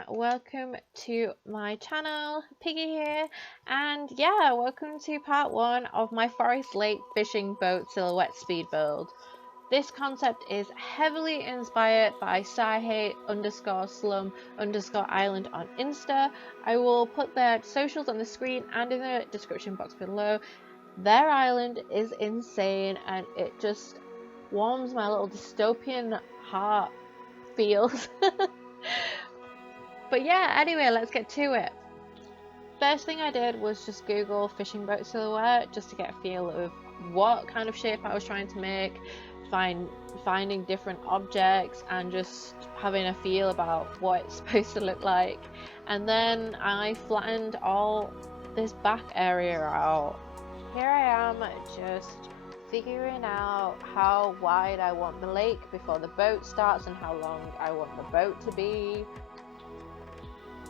everyone, welcome to my channel. Piggy here, and yeah, welcome to part 1 of my Forest Lake fishing boat silhouette speed build. This concept is heavily inspired by Sahey_slum_island on Insta. I will put their socials on the screen and in the description box below. Their island is insane and it just warms my little dystopian heart feels. But yeah, anyway, let's get to it. First thing I did was just Google fishing boat silhouette just to get a feel of what kind of shape I was trying to make, finding different objects and just having a feel about what it's supposed to look like. And then I flattened all this back area out. Here I am just figuring out how wide I want the lake before the boat starts and how long I want the boat to be.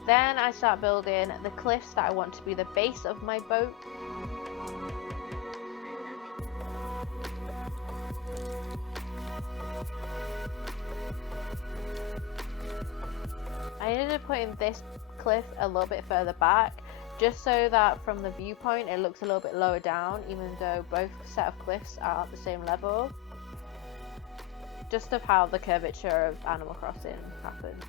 Then I start building the cliffs that I want to be the base of my boat. I ended up putting this cliff a little bit further back, just so that from the viewpoint it looks a little bit lower down, even though both set of cliffs are at the same level. Just of how the curvature of Animal Crossing happens.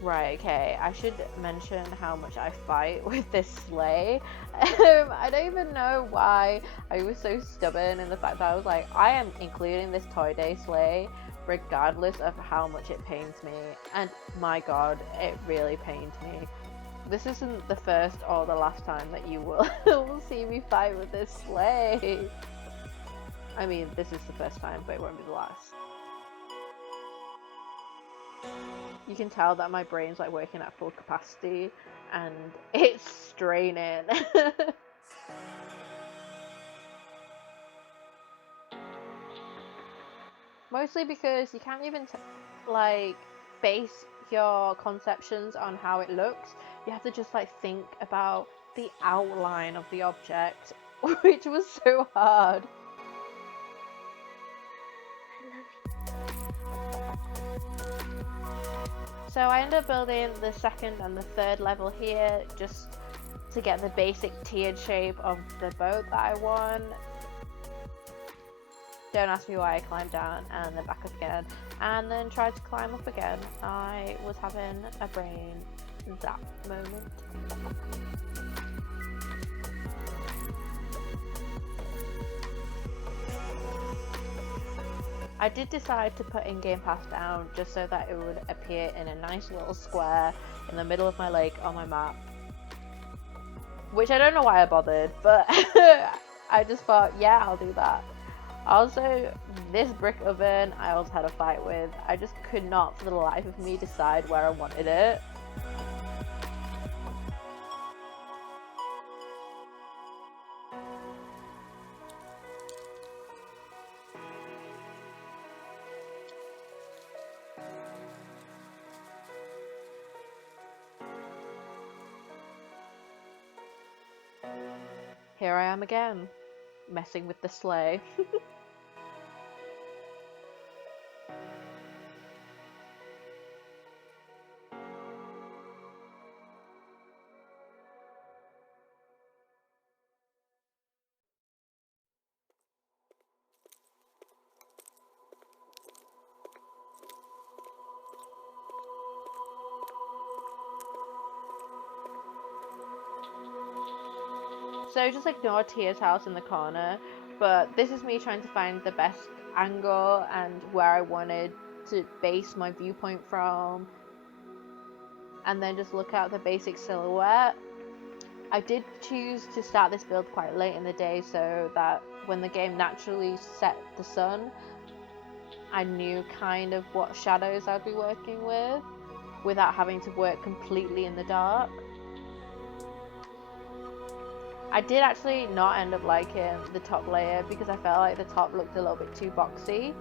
Right, okay, I should mention how much I fight with this sleigh. I don't even know why I was so stubborn in the fact that I was like, I am including this Toy Day sleigh regardless of how much it pains me. And my god, it really pains me. This isn't the first or the last time that you will see me fight with this sleigh. I mean, this is the first time, but it won't be the last. You can tell that my brain's like working at full capacity and it's straining. Mostly because you can't even like base your conceptions on how it looks. You have to just like think about the outline of the object, which was so hard. So I ended up building the second and the third level here just to get the basic tiered shape of the boat that I want. Don't ask me why I climbed down and then back up again and then tried to climb up again. I was having a brain zap moment. I did decide to put in-game pass down just so that it would appear in a nice little square in the middle of my lake on my map. Which I don't know why I bothered, but I just thought, yeah, I'll do that. Also, this brick oven I also had a fight with. I just could not for the life of me decide where I wanted it. Here I am again, messing with the sleigh. So just ignore Tia's house in the corner, but this is me trying to find the best angle and where I wanted to base my viewpoint from, and then just look at the basic silhouette. I did choose to start this build quite late in the day so that when the game naturally set the sun, I knew kind of what shadows I'd be working with without having to work completely in the dark. I did actually not end up liking the top layer because I felt like the top looked a little bit too boxy.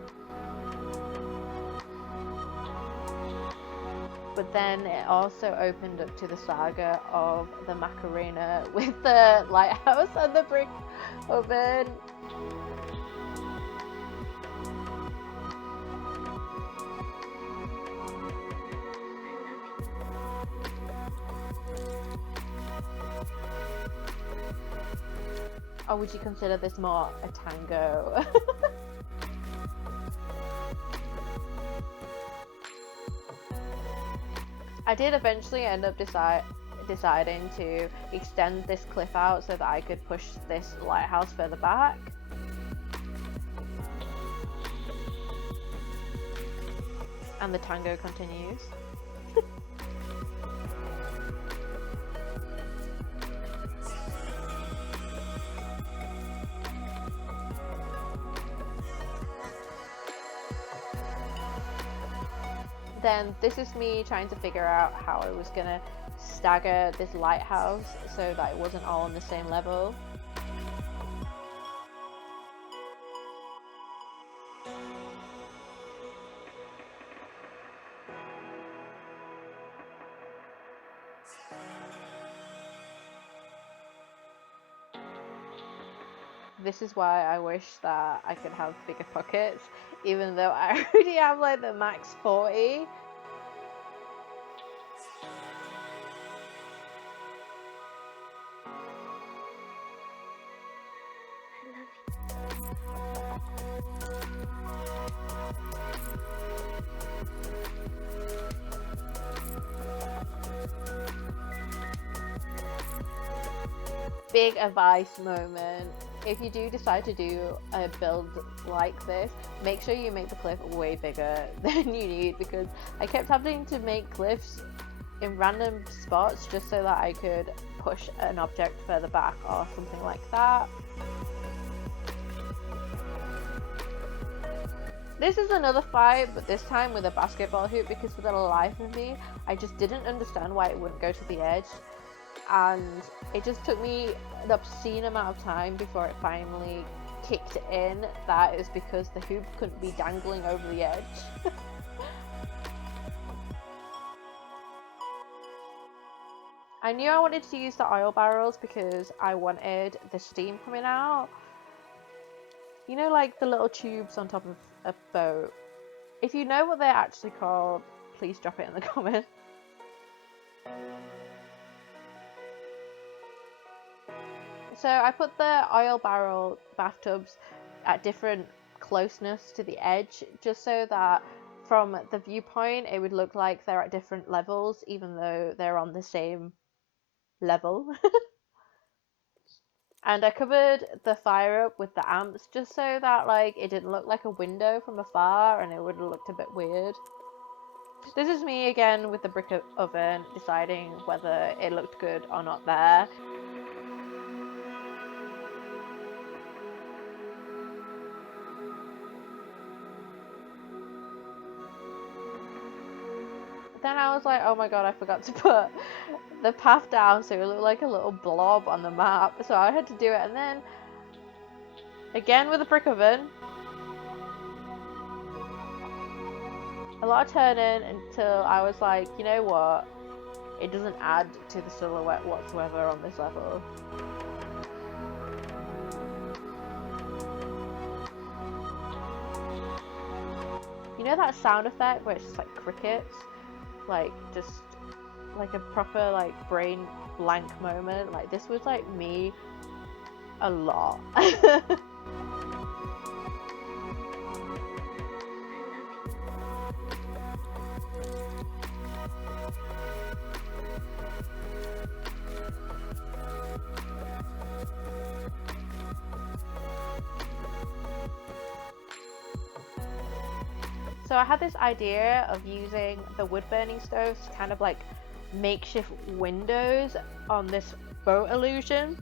But then it also opened up to the saga of the Macarena with the lighthouse and the brick oven. Or would you consider this more a tango? I did eventually end up deciding to extend this cliff out so that I could push this lighthouse further back. And the tango continues. Then this is me trying to figure out how I was gonna stagger this lighthouse so that it wasn't all on the same level. This is why I wish that I could have bigger pockets, even though I already have like the max 40. Big advice moment. If you do decide to do a build like this, make sure you make the cliff way bigger than you need, because I kept having to make cliffs in random spots just so that I could push an object further back or something like that. This is another fight, but this time with a basketball hoop, because for the life of me, I just didn't understand why it wouldn't go to the edge. And it just took me an obscene amount of time before it finally kicked in that it was because the hoop couldn't be dangling over the edge. I knew I wanted to use the oil barrels because I wanted the steam coming out. You know, like the little tubes on top of a boat. If you know what they're actually called, please drop it in the comments. So I put the oil barrel bathtubs at different closeness to the edge, just so that from the viewpoint it would look like they're at different levels, even though they're on the same level. And I covered the fire up with the amps just so that like it didn't look like a window from afar and it would have looked a bit weird. This is me again with the brick oven, deciding whether it looked good or not there. Then I was like, oh my god, I forgot to put the path down so it looked like a little blob on the map. So I had to do it, and then again with the brick oven. A lot of turning until I was like, you know what? It doesn't add to the silhouette whatsoever on this level. You know that sound effect where it's just like crickets? Like just like a proper like brain blank moment. Like this was like me a lot. So I had this idea of using the wood burning stoves to kind of like makeshift windows on this boat illusion.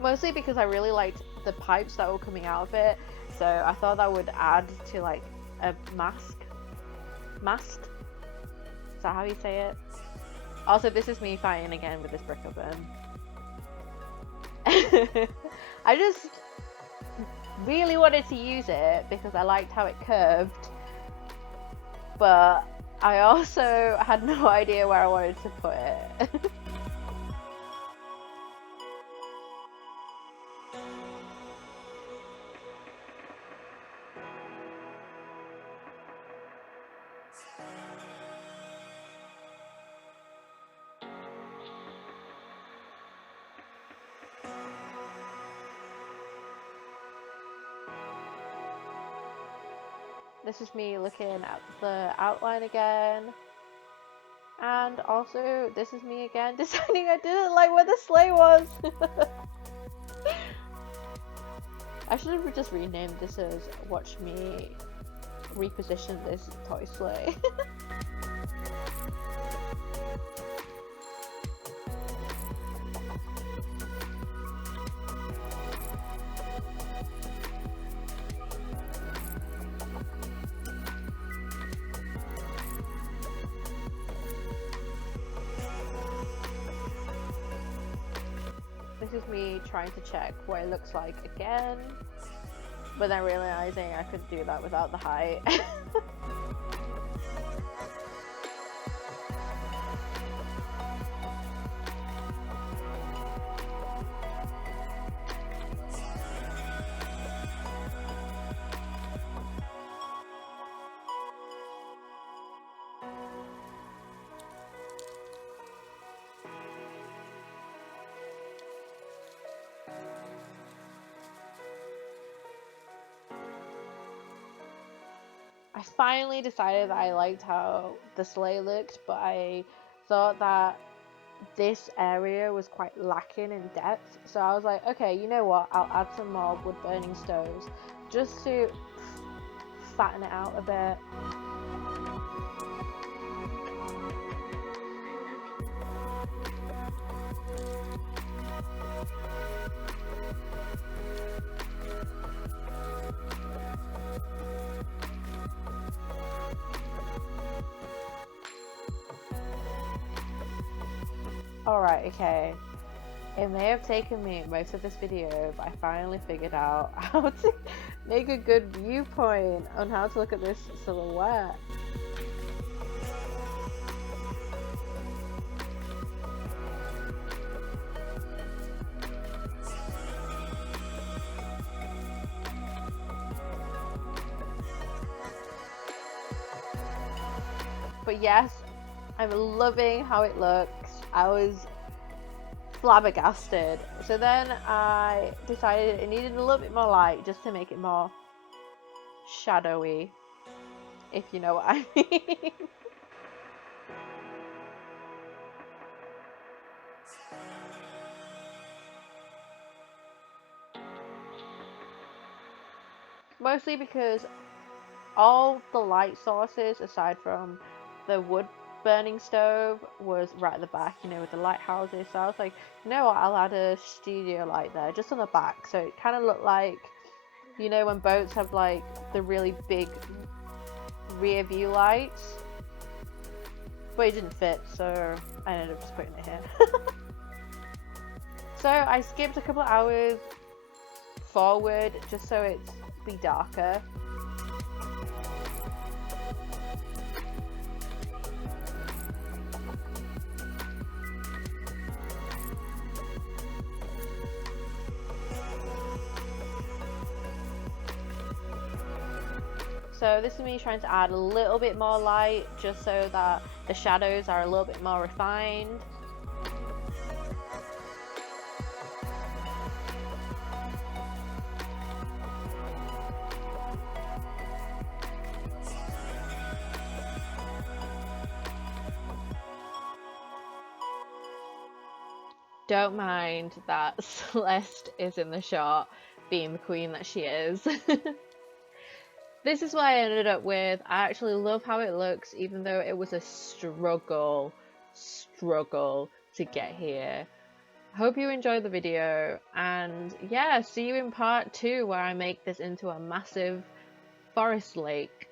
Mostly because I really liked the pipes that were coming out of it. So I thought that would add to like a mast? Is that how you say it? Also, this is me fighting again with this brick oven. I just really wanted to use it because I liked how it curved. But I also had no idea where I wanted to put it. This is me looking at the outline again. And also, this is me again deciding I didn't like where the sleigh was. I should have just renamed this as watch me reposition this toy sleigh. This is me trying to check what it looks like again, but then realizing I could do that without the height. I finally decided that I liked how the sleigh looked, but I thought that this area was quite lacking in depth. So I was like, okay, you know what? I'll add some more wood burning stoves just to fatten it out a bit. Alright, okay. It may have taken me most of this video, but I finally figured out how to make a good viewpoint on how to look at this silhouette. But yes, I'm loving how it looks. I was flabbergasted. So then I decided it needed a little bit more light just to make it more shadowy, if you know what I mean. Mostly because all the light sources, aside from the wood burning stove, was right at the back, you know, with the lighthouses. So I was like, you know what, I'll add a studio light there just on the back, so it kind of looked like, you know, when boats have like the really big rear view lights, but it didn't fit, so I ended up just putting it here. So I skipped a couple of hours forward just so it's be darker. So this is me trying to add a little bit more light just so that the shadows are a little bit more refined. Don't mind that Celeste is in the shot, being the queen that she is. This is what I ended up with. I actually love how it looks, even though it was a struggle to get here. Hope you enjoyed the video, and yeah, see you in part 2 where I make this into a massive forest lake.